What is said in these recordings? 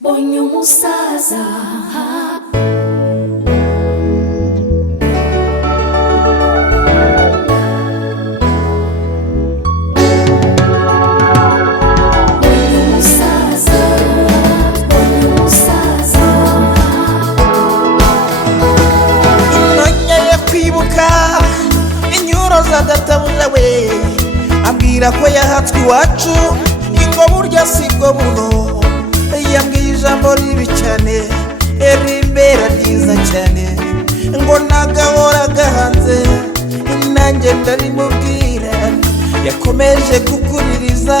Mbonye umusaza nongeye kwibuka inyuro za databuja we ambwira ko yahatswe iwacu ingo burya sibwo buno yambwiye ijambo ribi cyane rimbera ryiza cyane ngo nagahora gahanze nanjye ndarimubwira yakomeje kukuririza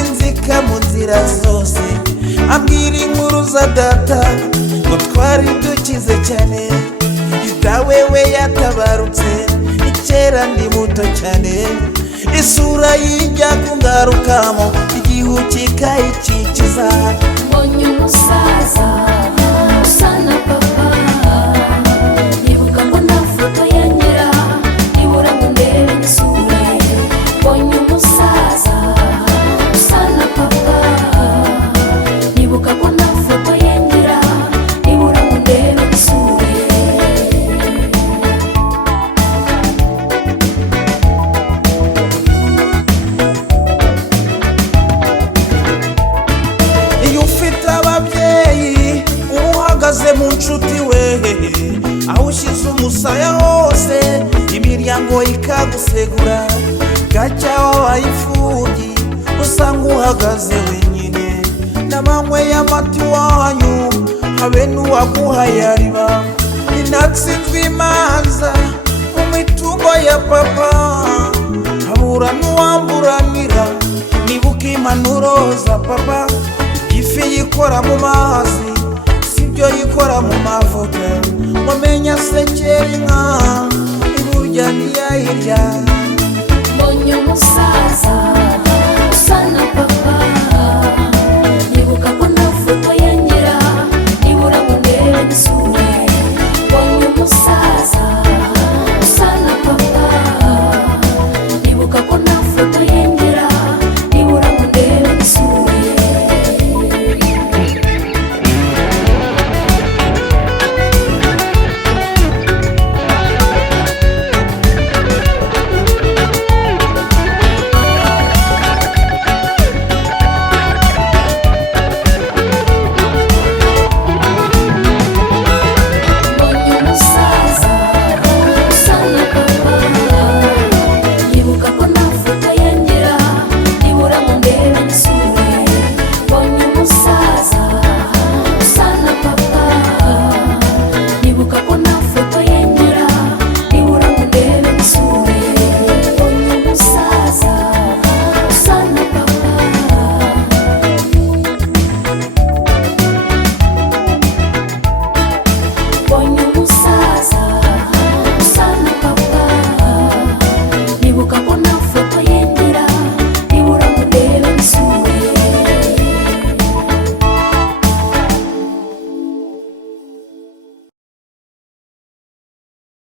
inzika mu nzira zose ambwira inkuru za data ngo twari dukize cyane dawe we yatabarutse kera ndi muto cyane isura yijya kungarukamo igihu kikayikikiza mbonye umusaza usa na papa nibuka ngo nta foto ya nyira nibura ngo ndebe n'isura ye mbonye umusaza usa na papa nibuka ngo nta foto ya nyira nibura ngo ndebe n'isura ye mu nshuti we aho ushyize umusaya hose imiryango ikagusegura gacya wabaye imfubyi usanga uhagaze wenyine n'amanywe y'amata iwanyu habe n'uwaguhaye ariba inatsinzwe imanza mu mitungo ya papa habura n'uwamburanira nibuka impanuro za papa ifi yikora mu mazi ibyo yikora mu mavuta mumenya sekera inka iburya ntiyayirya mbonye umusaza